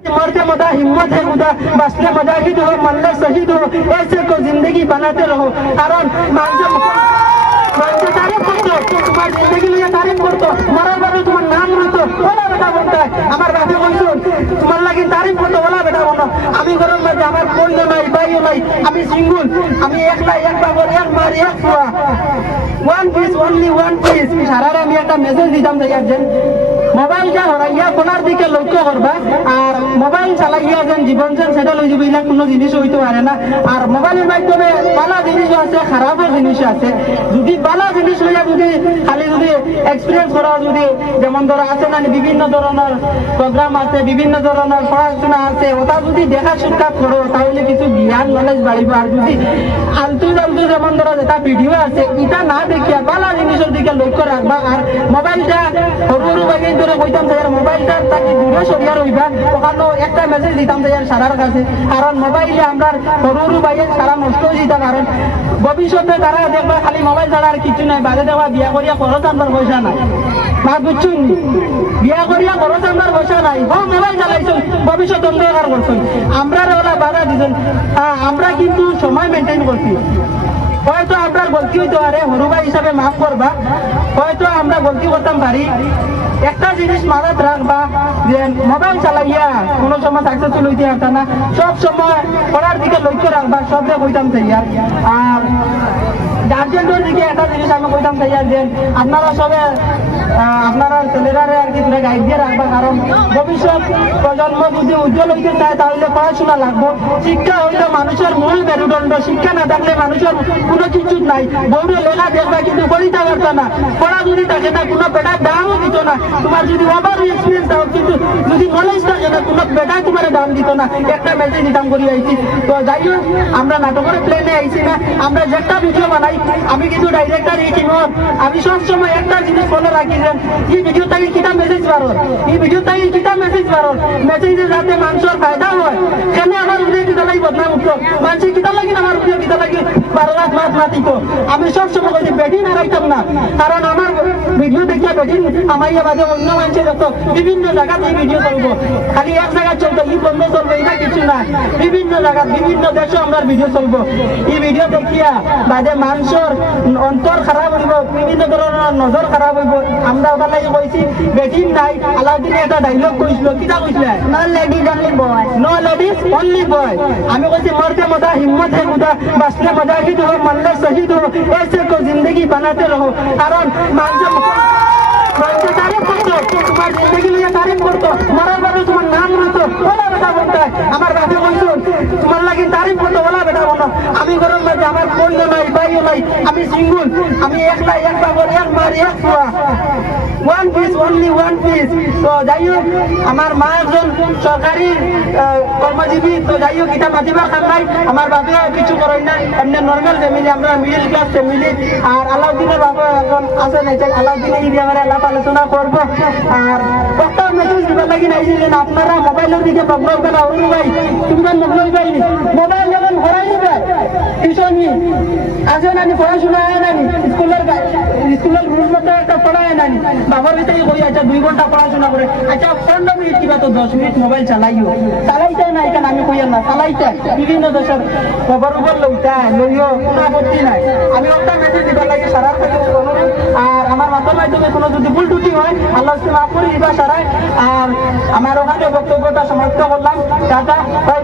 मरते मदा हिम्मत है खुदा बसने मजाहिद हो मरने शहीद हो ऐसे को जिंदगी बनाते रहो कारण तारीफ करतो तुम्हार जिंदगी लिए तारीफ करतो मरार बारे तुम्हार नाम रतो बोला बेटा बोलता है আমার বাপে কইছো তোমার লাগি তারিফ করতো বলা বেটা বলো আমি গরম মাঝে আমার বন্ধু নাই ভাইও নাই আমি সিঙ্গেল আমি একলা একবার করে এক মার এক ফুয়া one piece only one piece সারারে আমি একটা মেসেজ দিতাম যাইয়াছেন মোবাইলটা হরাইয়া কোনার দিকে লক্ষ্য করবা আর মোবাইল চালাইয়া যেন জীবন যেন সেটা লই যাবে এগুলা কোনো জিনিস হইতে পারে না আর মোবাইলের মাধ্যমে ভালো জিনিস আছে খারাপও জিনিস আছে যদি ভালো জিনিস হইয়া যদি খালি যদি এক্সপিরিয়েন্স করা যদি যেমন ধরো আছে না বিভিন্ন ধরনের প্রোগ্রাম আছে বিভিন্ন ধরনের পড়াশোনা আছে ওটা যদি দেখা সাক্ষাৎ করো তাহলে কিছু জ্ঞান নলেজ বাড়িব আর যদি আলতু জালতু যেমন ধরো যেটা ভিডিও আছে এটা না দেখিয়া ভালো জিনিসের দিকে লক্ষ্য রাখবা আর মোবাইলটা সরু সরু বাগিয়ে ধরে কইতাম যে মোবাইলটা তাকে দূরে সরিয়া রইবা ওখানে একটা মেসেজ দিতাম যে সারার কাছে কারণ মোবাইলে আমরা সরু সরু বাইরে সারা নষ্ট হয়ে যেতাম কারণ ভবিষ্যতে তারা দেখবা খালি মোবাইল ছাড়া আর কিছু নাই বাজে দেওয়া বিয়া করিয়া খরচ আনবার পয়সা নাই মা বুঝছুন বিয়া করিয়া খরচ আনবার পয়সা নাই ও মোবাইল চালাইছো ভবিষ্যৎ অন্ধকার করছেন আমরা ওরা বাধা দিছেন আমরা কিন্তু সময় মেনটেন করছি হয়তো আমরা গলতি হইতে পারে হরুবা হিসাবে মাফ করবা হয়তো আমরা গলতি করতাম পারি একটা জিনিস মাথায় রাখবা যে মোবাইল চালাইয়া কোনো সময় সাকসেসফুল হইতে পারতাম না সব সময় পড়ার দিকে লক্ষ্য রাখবা সবটা কইতাম চাইয়া আর গার্জেন্টের দিকে একটা জিনিস আমি কইতাম চাইয়া যে আপনারা সবে আপনারা ছেলেরা আর কি গাইড দিয়ে রাখবা কারণ ভবিষ্যৎ প্রজন্ম যদি উজ্জ্বল হইতে চায় তাহলে পড়াশোনা লাগবো শিক্ষা হইলে মানুষের মূল মেরুদণ্ড শিক্ষা না থাকলে মানুষের কোনো কিছু নাই বউরে লেখা দেখবা কিন্তু করিতে পারতো না পড়া যদি থাকে না কোনো বেটা দামও দিত না তোমার যদি ওভার এক্সপিরিয়েন্স দাও কিন্তু যদি নলেজ থাকে না কোনো বেটা তোমার দাম দিত না একটা মেসেজ দিতাম করি আইছি তো যাই হোক আমরা নাটকের প্লেনে আইছি না আমরা যেটা ভিডিও বানাই আমি কিন্তু ডাইরেক্টর এই টিম আমি সবসময় একটা জিনিস বলে রাখি যে এই ভিডিও থেকে কিতা মেসেজ পারো এই ভিডিও থেকে কিতা মেসেজ পারো মেসেজে যাতে মানুষের ফায়দা হয় কেন আমার উদয় কিতা লাগি বদনাম উঠতো মানুষের কিতা লাগি আমার উদয় কিতা লাগি 12 লাখ মাস মাতিত আমি সবসময় বলছি বেটি না রাখতাম না কারণ আমার ভিডিও দেখিয়া বেটি আমাইয়া বাদে অন্য মানুষের যত বিভিন্ন জায়গাতে এই ভিডিও চলবো খালি এক জায়গায় চলতো এই বন্ধ চলবে এটা কিছু না বিভিন্ন জায়গা বিভিন্ন দেশে আমরা ভিডিও চলবো এই ভিডিও দেখিয়া বাদে মানুষের অন্তর খারাপ হইব বিভিন্ন ধরনের নজর খারাপ হইব আমরা ওটা লাগি কইছি বেটি নাই আলাউদ্দিনে একটা ডায়লগ কইছিল কিটা কইছিল নো লেডিজ অনলি বয় নো লেডিজ অনলি বয় আমি কইছি মরতে মদা হিম্মত है खुदा बसने मजाहिद हो मरने शहीद हो ऐसे को जिंदगी बनाते रहो कारण মানুষ तारीफ करतो তোমার जिंदगी लिए तारीफ करतो मरार बारे তোমার नाम रतो बोला बेटा बोलता है আমার বাপে কইছো তোমার লাগি তারিফ করতো বলা বেটা বলো আমি গরম মাঝে আমার বন্ধু নাই ভাইও নাই আমি সিঙ্গেল আমি একলা একবার করে এক মার এক ফুয়া one piece only one piece তো যাই হোক আমার মা একজন সরকারি কর্মজীবী তো যাই হোক এটা মাতিবার কাম নাই আমার বাপে কিছু করেন না এমনি নর্মাল ফ্যামিলি আমরা মিডল ক্লাস ফ্যামিলি আর আলাউদ্দিনের বাবা এখন আছে না আলাউদ্দিনে এই ব্যাপারে আলাপ আলোচনা করবো আর একটা মেসেজ দিবার লাগি নাই যে আপনারা মোবাইলের দিকে প্রবলেম করা অরুণ ভাই তুমি মোবাইল পাইনি মোবাইল যখন ঘোরাই নিবে টিউশন আসে নানি পড়াশোনা হয় নানি স্কুলের রুল মতো একটা পড়া হয় নানি বাবার ভিতরে কই আচ্ছা 2 ঘন্টা পড়াশোনা করে আচ্ছা 15 মিনিট কিবা তো 10 মিনিট মোবাইল চালাইও চালাইতে না এখানে আমি কই না চালাইতে বিভিন্ন দেশের খবর উপর লইও কোনো আপত্তি নাই আমি একটা মেসেজ দিবার লাগে সারার কাছে অনুরোধ আর আমার মাথার মাধ্যমে কোনো যদি ভুল ত্রুটি হয় আল্লাহ মাফ করে দিবা সারায় আর আমার ওখানে বক্তব্যটা সমাপ্ত করলাম টাটা বাই।